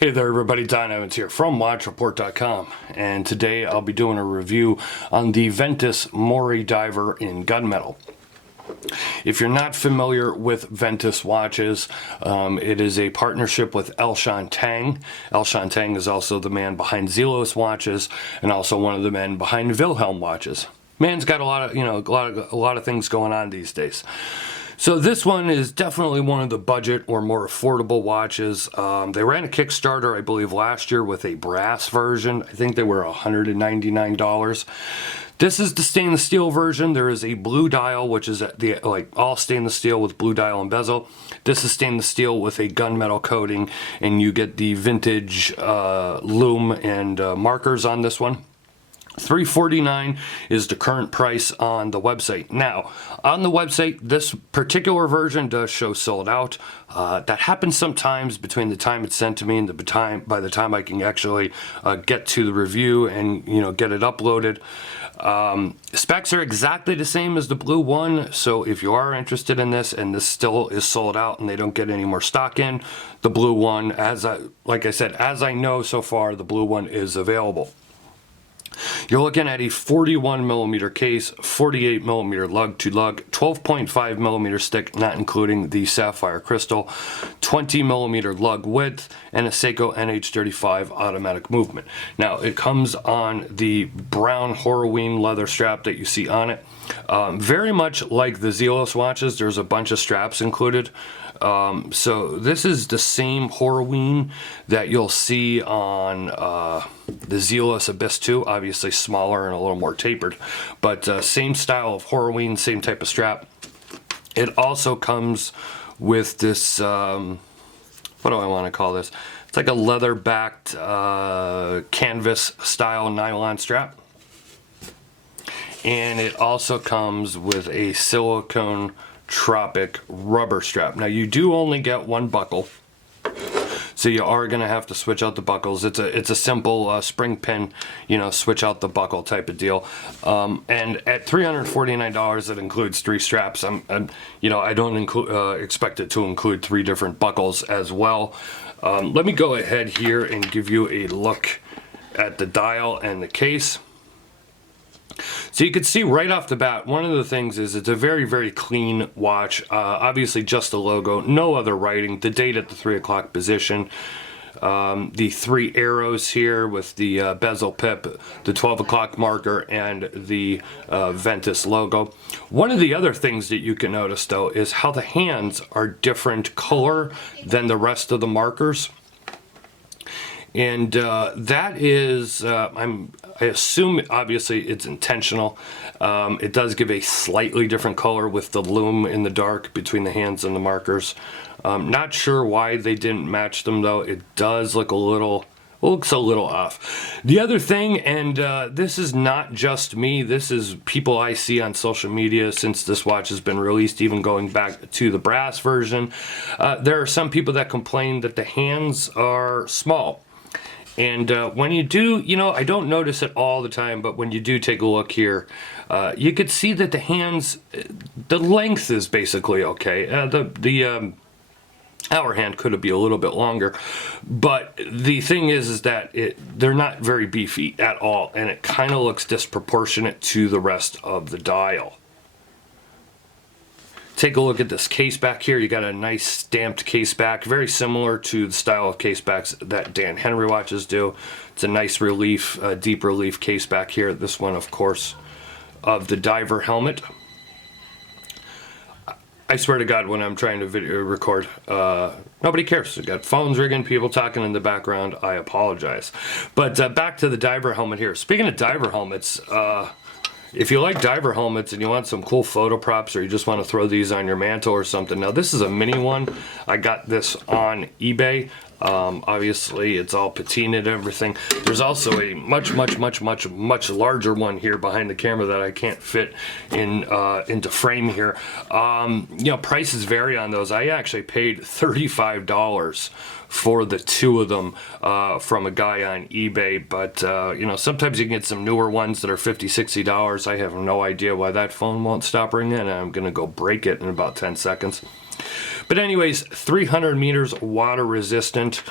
Hey there everybody, Don Evans here from WatchReport.com, and today I'll be doing a review on the Ventus Mori diver in gunmetal. If you're not familiar with Ventus watches, it is a partnership with Elshan Tang. Elshan Tang is also the man behind Zelos watches and also one of the men behind Wilhelm watches. Man's got a lot of things going on these days. So this one is definitely one of the budget or more affordable watches. They ran a Kickstarter, I believe, last year with a brass version. I think they were $199. This is the stainless steel version. There is a blue dial, which is all stainless steel with blue dial and bezel. This is stainless steel with a gunmetal coating, and you get the vintage lume and markers on this one. $349 is the current price on the website. Now, on the website, this particular version does show sold out. That happens sometimes between the time it's sent to me and by the time I can actually get to the review and get it uploaded. Specs are exactly the same as the blue one, so if you are interested in this and this still is sold out and they don't get any more stock in, the blue one, like I said, as I know so far, the blue one is available. You're looking at a 41mm case, 48mm lug-to-lug, 12.5mm stick, not including the sapphire crystal, 20mm lug width, and a Seiko NH35 automatic movement. Now, it comes on the brown Horween leather strap that you see on it. Very much like the Zelos watches, there's a bunch of straps included. So this is the same Horween that you'll see on the Zelos Abyss 2, obviously smaller and a little more tapered, but same style of Horween, same type of strap. It also comes with this, what do I want to call this? It's like a leather-backed canvas style nylon strap. And it also comes with a silicone Tropic rubber strap. Now you do only get one buckle, so you are going to have to switch out the buckles. It's a simple spring pin, switch out the buckle type of deal. And at $349, it includes 3 straps. I don't expect it to include 3 different buckles as well. Let me go ahead here and give you a look at the dial and the case. So you can see right off the bat, one of the things is it's a very, very clean watch. Obviously just the logo, no other writing, the date at the 3 o'clock position, the 3 arrows here with the bezel pip, the 12 o'clock marker, and the Ventus logo. One of the other things that you can notice though is how the hands are different color than the rest of the markers. And that is, I assume, obviously, it's intentional. It does give a slightly different color with the lume in the dark between the hands and the markers. Not sure why they didn't match them, though. It does look looks a little off. The other thing, and this is not just me, this is people I see on social media since this watch has been released, even going back to the brass version. There are some people that complain that the hands are small. And when you do, I don't notice it all the time, but when you do take a look here, you could see that the hands, the length is basically okay. The hour hand could be a little bit longer, but the thing is that they're not very beefy at all, and it kind of looks disproportionate to the rest of the dial. Take a look at this case back here. You got a nice stamped case back, very similar to the style of case backs that Dan Henry watches do. It's a nice relief, deep relief case back here. This one, of course, of the diver helmet. I swear to God, when I'm trying to video record, nobody cares. We got phones ringing, people talking in the background. I apologize. But back to the diver helmet here. Speaking of diver helmets, if you like diver helmets and you want some cool photo props, or you just want to throw these on your mantle or something. Now this is a mini one. I got this on eBay. Obviously it's all patinaed and everything. There's also a much larger one here behind the camera that I can't fit in into frame here. Prices vary on those. I actually paid $35 for the 2 of them from a guy on eBay, but sometimes you can get some newer ones that are $50-$60. I have no idea why that phone won't stop ringing, and I'm gonna go break it in about 10 seconds. But anyways, 300 meters, water resistant,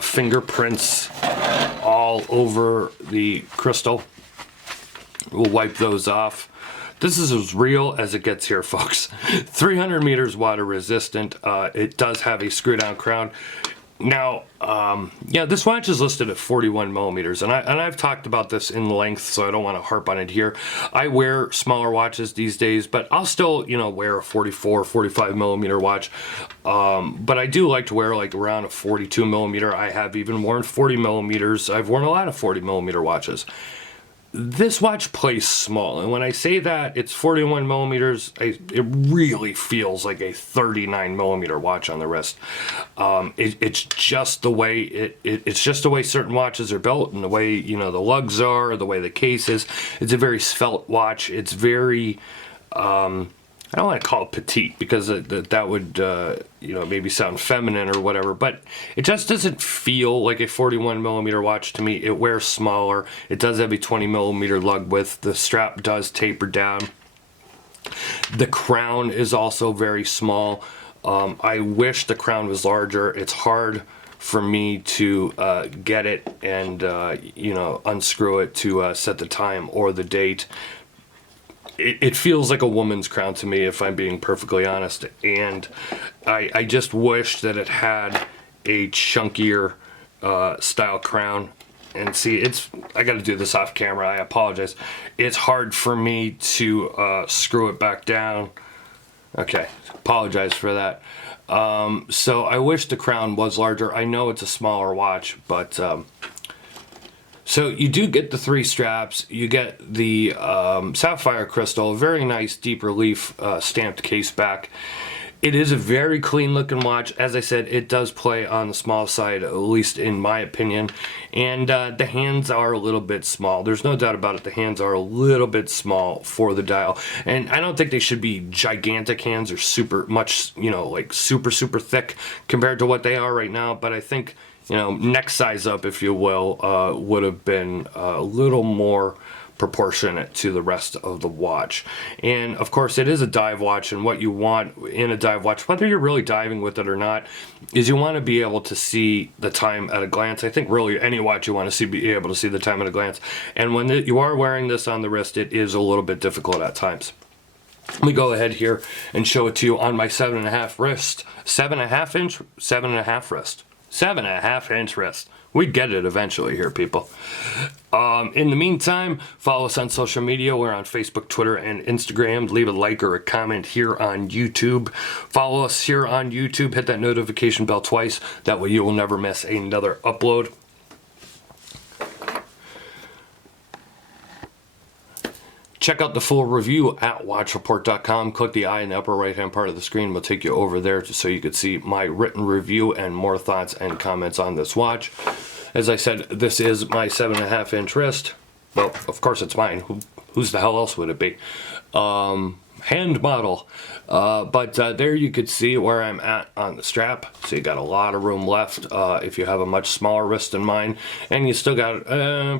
fingerprints all over the crystal. We'll wipe those off. This is as real as it gets here, folks. 300 meters, water resistant. It does have a screw down crown. Now, yeah, this watch is listed at 41 millimeters, and I've talked about this in length, so I don't want to harp on it here. I wear smaller watches these days, but I'll still, you know, wear a 44, 45 millimeter watch. But I do like to wear like around a 42 millimeter. I have even worn 40 millimeters. I've worn a lot of 40 millimeter watches. This watch plays small, and when I say that it's 41 millimeters, it really feels like a 39 millimeter watch on the wrist. It's just the way it's just the way certain watches are built, and the way, you know, the lugs are, the way the case is. It's a very svelte watch. It's very I don't want to call it petite, because that would, you know, maybe sound feminine or whatever, but it just doesn't feel like a 41 millimeter watch to me. It wears smaller. It does have a 20 millimeter lug width. The strap does taper down. The crown is also very small. I wish the crown was larger. It's hard for me to get it and, you know, unscrew it to set the time or the date. It feels like a woman's crown to me, if I'm being perfectly honest, and I just wish that it had a chunkier style crown. And see, I got to do this off camera, I apologize. It's hard for me to screw it back down. Okay, apologize for that. So I wish the crown was larger. I know it's a smaller watch, but so you do get the 3 straps. You get the sapphire crystal, a very nice deep relief stamped case back. It is a very clean looking watch. As I said, it does play on the small side, at least in my opinion. And the hands are a little bit small. There's no doubt about it. The hands are a little bit small for the dial. And I don't think they should be gigantic hands or super much, you know, like super thick compared to what they are right now. But I think, you know, neck size up, if you will, would have been a little more proportionate to the rest of the watch. And of course, it is a dive watch, and what you want in a dive watch, whether you're really diving with it or not, is you want to be able to see the time at a glance. I think really any watch you want to be able to see the time at a glance. And when you are wearing this on the wrist, it is a little bit difficult at times. Let me go ahead here and show it to you on my 7.5 wrist. 7.5 inch, 7.5 wrist. 7.5 inch wrist. We'd get it eventually here, people. In the meantime, follow us on social media. We're on Facebook, Twitter, and Instagram. Leave a like or a comment here on YouTube. Follow us here on YouTube. Hit that notification bell twice. That way you will never miss another upload. Check out the full review at watchreport.com. Click the eye in the upper right hand part of the screen. We'll take you over there so you could see my written review and more thoughts and comments on this watch. As I said, this is my 7.5 inch wrist. Well, of course it's mine. Whose the hell else would it be? Hand model. But there you could see where I'm at on the strap. So you got a lot of room left if you have a much smaller wrist than mine. And you still got,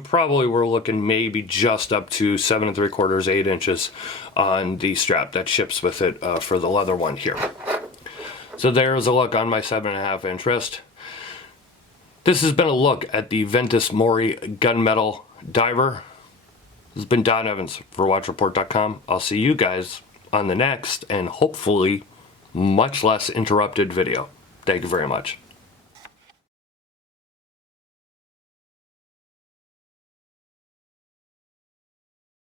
probably we're looking maybe just up to 7 3/4, 8 inches on the strap that ships with it for the leather one here. So there's a look on my 7.5 inch wrist. This has been a look at the Ventus Mori gunmetal diver. This has been Don Evans for watchreport.com. I'll see you guys on the next and hopefully much less interrupted video. Thank you very much.